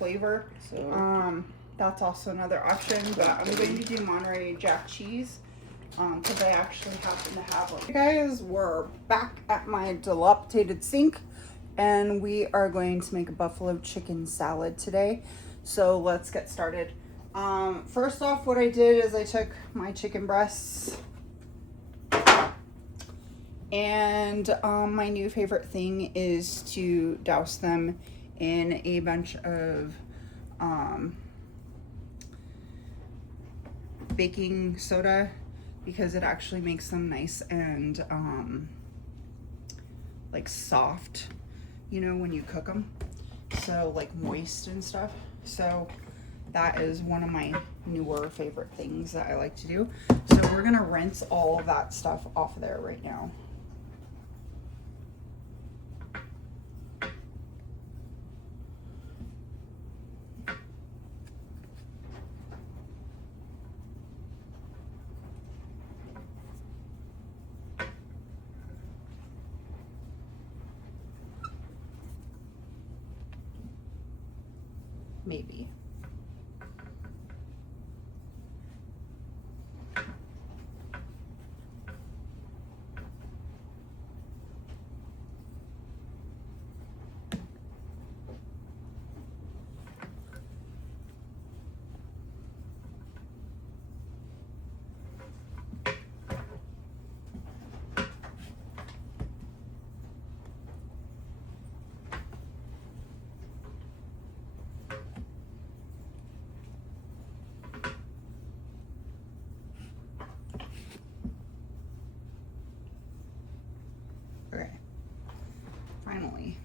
flavor. So that's also another option. But I'm going to do Monterey Jack cheese because I actually happen to have one. Hey guys, we're back at my dilapidated sink, and we are going to make a buffalo chicken salad today. So let's get started. First off, what I did is I took my chicken breasts, and my new favorite thing is to douse them in a bunch of baking soda, because it actually makes them nice and like soft, you know, when you cook them, so like moist and stuff. So that is one of my newer favorite things that I like to do. So we're gonna rinse all of that stuff off of there right now. Maybe. Okay, finally.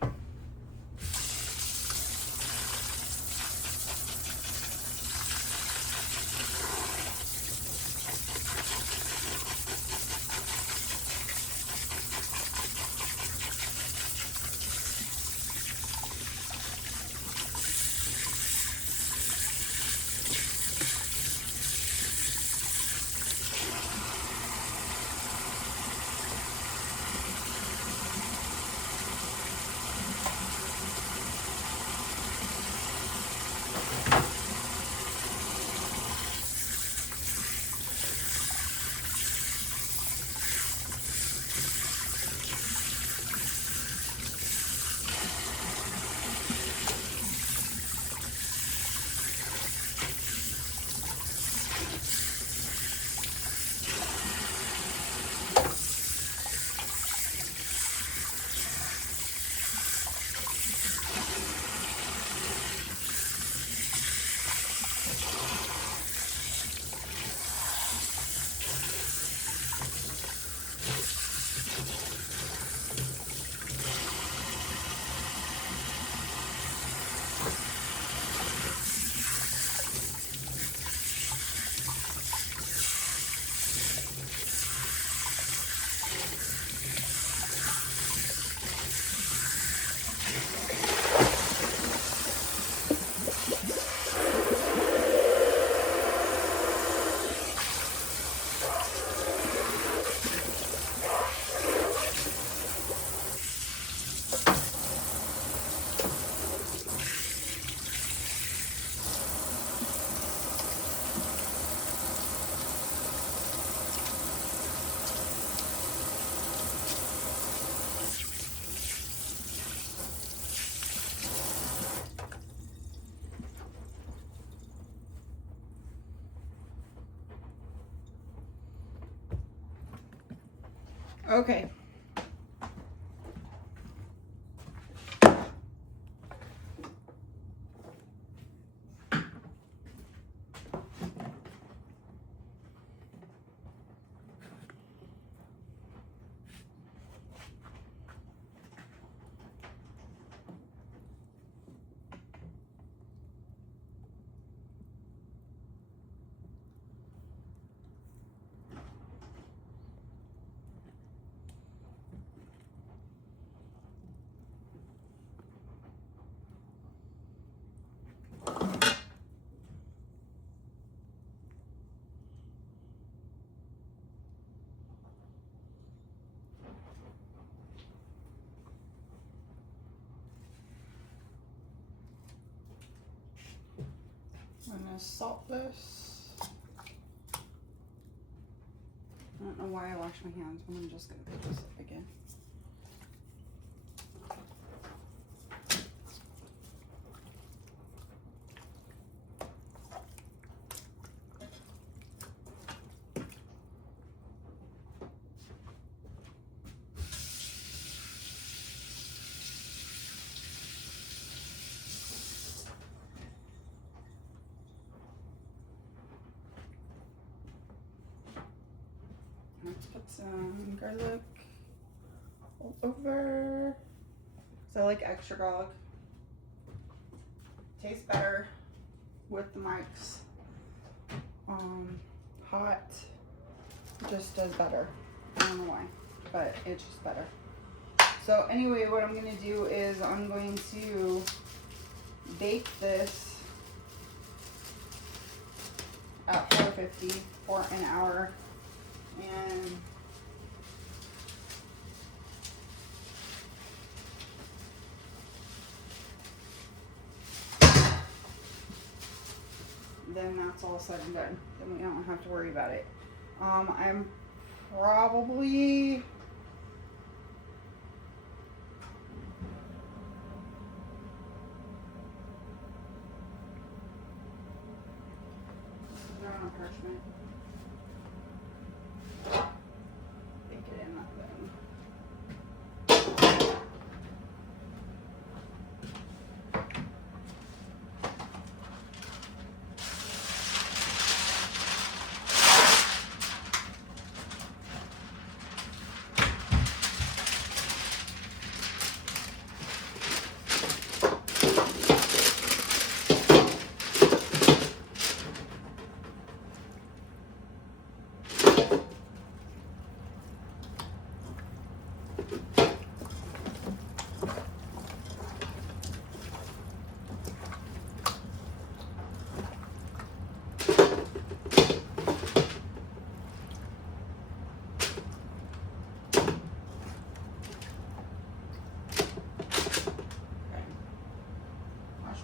Okay. gonna salt this. I don't know why I wash my hands when I'm just gonna pick this up again. Let's put some garlic all over. So I like extra garlic. Tastes better with the mics. Hot just does better. I don't know why, but it's just better. So anyway, what I'm gonna do is I'm going to bake this at 450 for an hour. And then that's all said and done. Then we don't have to worry about it. I'm probably they're on a parchment. Bake it in that thing.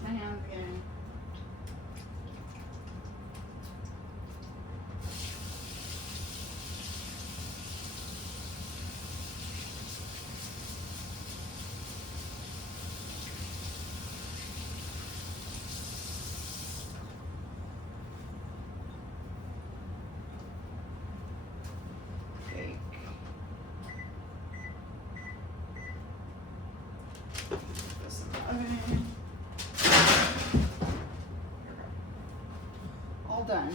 My hands again. Bake. This in the oven. All done.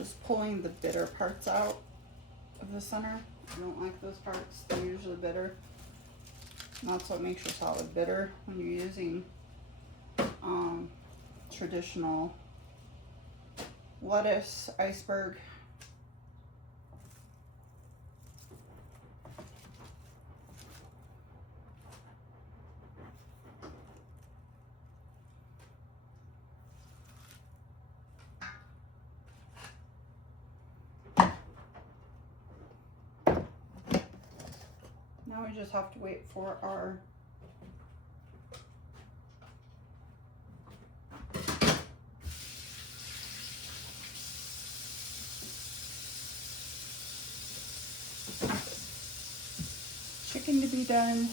just pulling the bitter parts out of the center. I don't like those parts, they're usually bitter. And that's what makes your salad bitter when you're using traditional lettuce, iceberg. Now we just have to wait for our chicken to be done.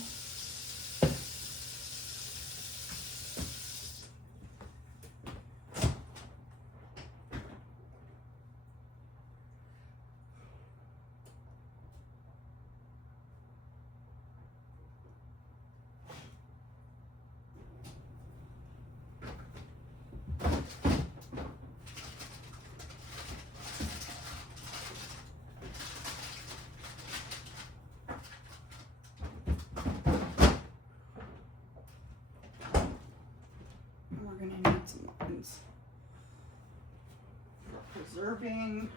We're gonna need some lemons for preserving.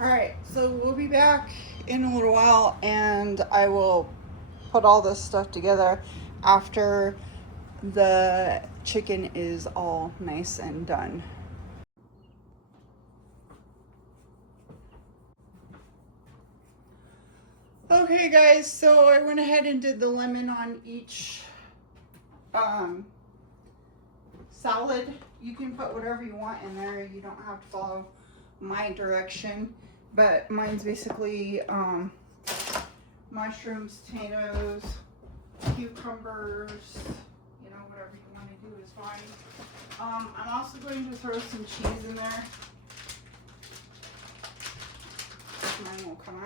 Alright, so we'll be back in a little while and I will put all this stuff together after the chicken is all nice and done. Okay guys, so I went ahead and did the lemon on each salad. You can put whatever you want in there, you don't have to follow my direction, but mine's basically mushrooms, tomatoes, cucumbers, you know, whatever you want to do is fine. I'm also going to throw some cheese in there. Mine will come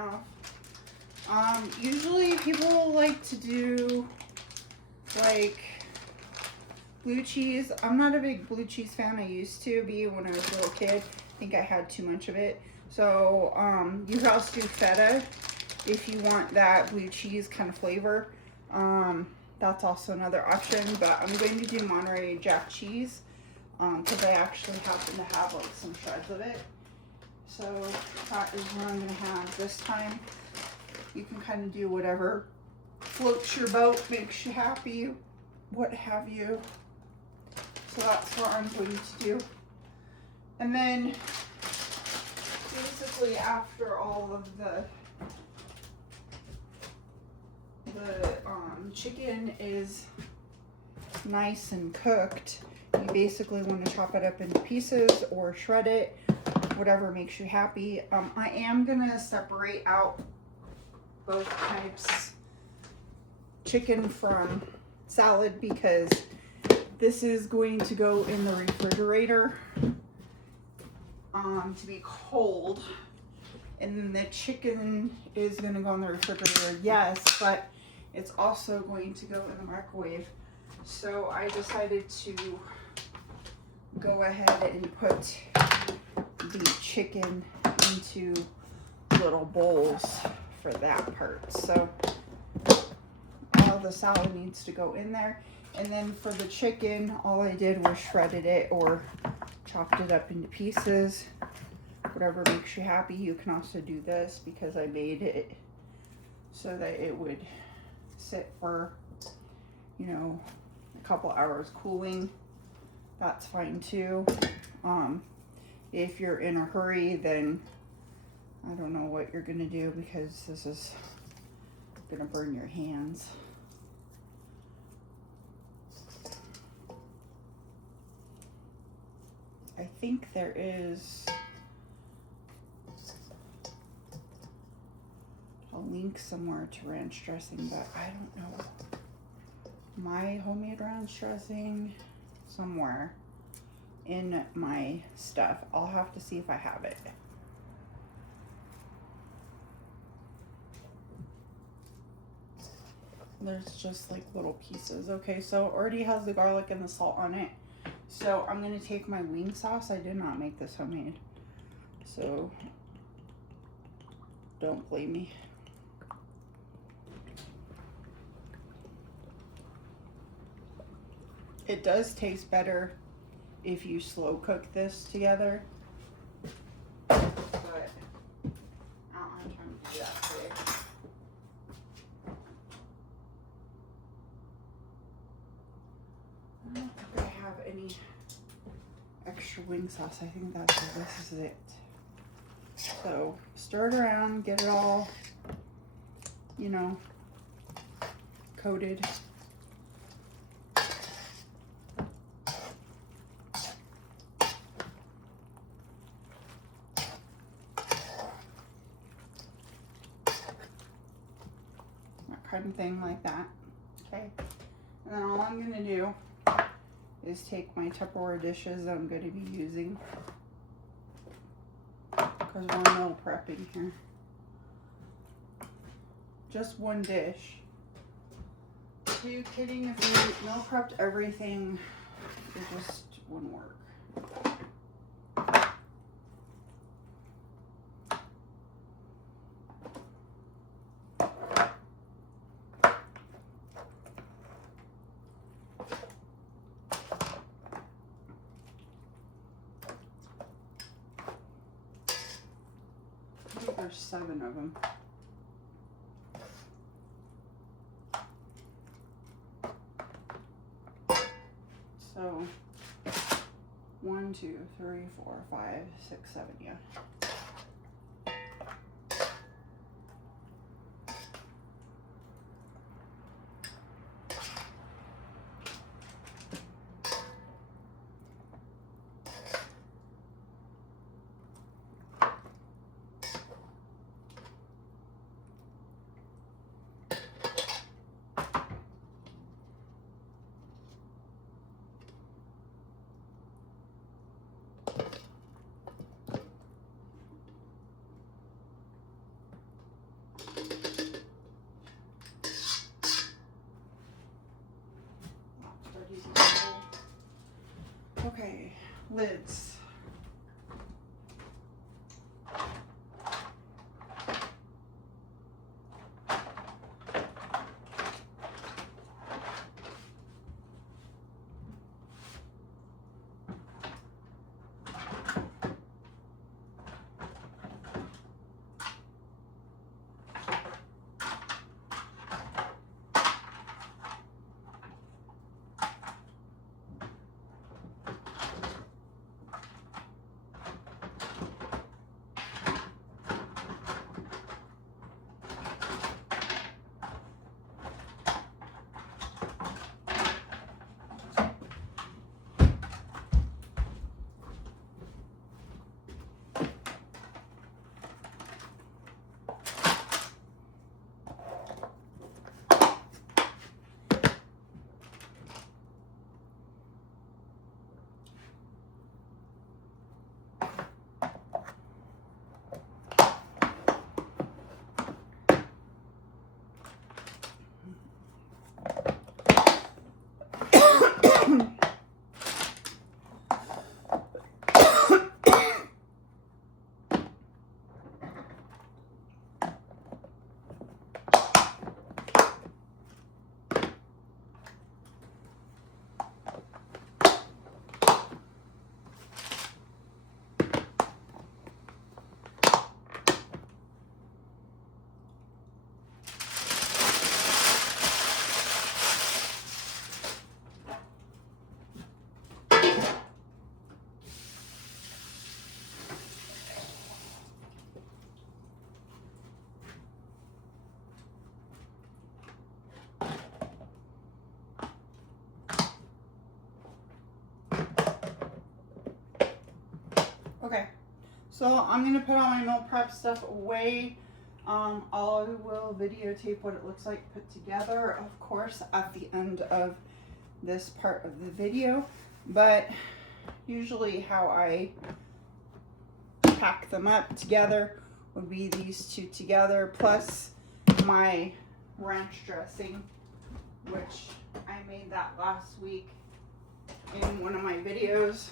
off. Usually people like to do like blue cheese. I'm not a big blue cheese fan. I used to be when I was a little kid. I think I had too much of it. So you can also do feta if you want that blue cheese kind of flavor. That's also another option, but I'm going to do Monterey Jack cheese because I actually happen to have like some shreds of it. So that is what I'm going to have this time. You can kind of do whatever floats your boat, makes you happy, what have you. So that's what I'm going to do. And then basically after all of the chicken is nice and cooked, you basically want to chop it up into pieces or shred it, whatever makes you happy. I am gonna separate out both types, chicken from salad, because this is going to go in the refrigerator to be cold, and then the chicken is going to go in the refrigerator, yes, but it's also going to go in the microwave. So I decided to go ahead and put the chicken into little bowls for that part. So all the salad needs to go in there. And then for the chicken, all I did was shredded it or chopped it up into pieces. Whatever makes you happy. You can also do this because I made it so that it would sit for, you know, a couple hours cooling. That's fine too. If you're in a hurry, then I don't know what you're gonna do, because this is gonna burn your hands. I think there is a link somewhere to ranch dressing, but I don't know. My homemade ranch dressing somewhere in my stuff. I'll have to see if I have it. There's just like little pieces. Okay, so it already has the garlic and the salt on it. So I'm gonna take my wing sauce. I did not make this homemade, so don't blame me. It does taste better if you slow cook this together, but I don't have time to do that today. I don't think I have any extra wing sauce. I think this is it. So stir it around, get it all, you know, coated. That kind of thing like that. Okay. And then all I'm going to do is take my Tupperware dishes that I'm going to be using, because we're meal prepping here. Just one dish. Are you kidding? If you meal prepped everything, it just wouldn't work. I think there's 7 of them. So 1, 2, 3, 4, 5, 6, 7, yeah. Okay, lids. Okay, so I'm gonna put all my meal prep stuff away. I will videotape what it looks like put together, of course, at the end of this part of the video. But usually how I pack them up together would be these two together, plus my ranch dressing, which I made that last week in one of my videos.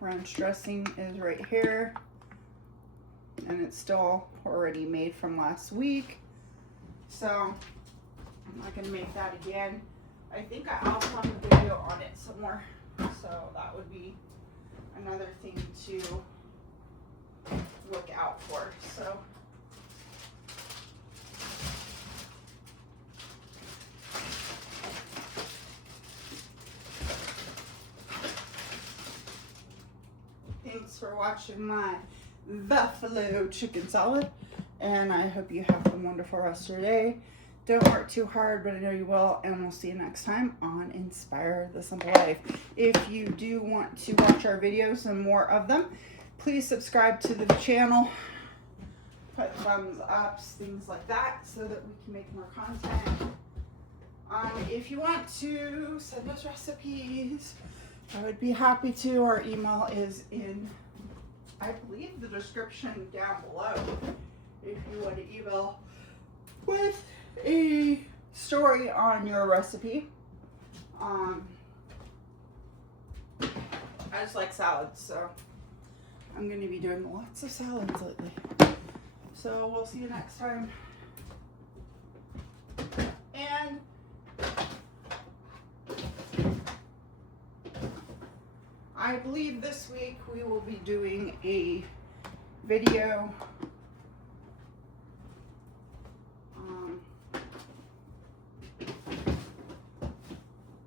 Ranch dressing is right here, and it's still already made from last week, so I'm not gonna make that again. I think I also have a video on it somewhere, so that would be another thing to look out for. So thanks for watching my buffalo chicken salad, and I hope you have a wonderful rest of your day. Don't work too hard, but I know you will, and we'll see you next time on Inspire the Simple Life. If you do want to watch our videos and more of them, please subscribe to the channel, put thumbs ups, things like that, so that we can make more content. If you want to send us recipes, I would be happy to. Our email is in, I believe, the description down below. If you want to email with a story on your recipe. I just like salads, so I'm going to be doing lots of salads lately. So we'll see you next time. And I believe this week we will be doing a video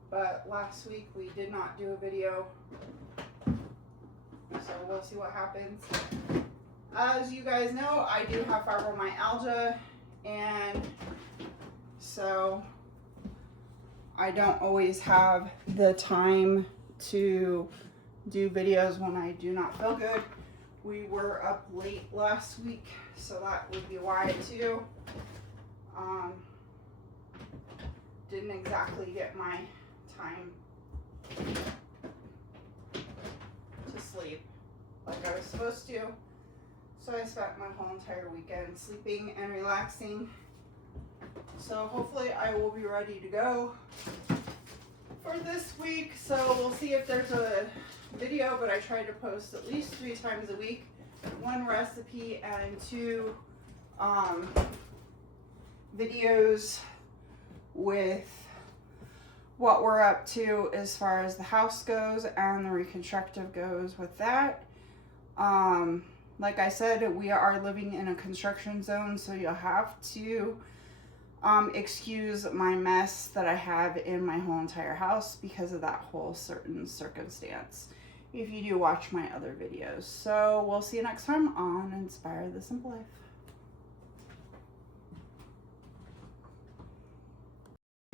but last week we did not do a video, so we'll see what happens. As you guys know, I do have fibromyalgia, and so I don't always have the time to do videos when I do not feel good. We were up late last week, so that would be why too. Didn't exactly get my time to sleep like I was supposed to. So I spent my whole entire weekend sleeping and relaxing. So hopefully I will be ready to go for this week. So we'll see if there's a video, but I try to post at least 3 times a week. 1 recipe and 2 videos with what we're up to as far as the house goes and the reconstructive goes with that. Like I said, we are living in a construction zone, so you'll have to excuse my mess that I have in my whole entire house because of that whole certain circumstance, if you do watch my other videos. So we'll see you next time on Inspire the Simple Life.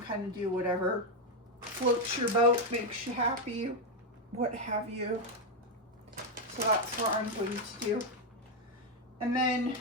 Kind of do whatever floats your boat, makes you happy, what have you. So that's what I'm going to do. And then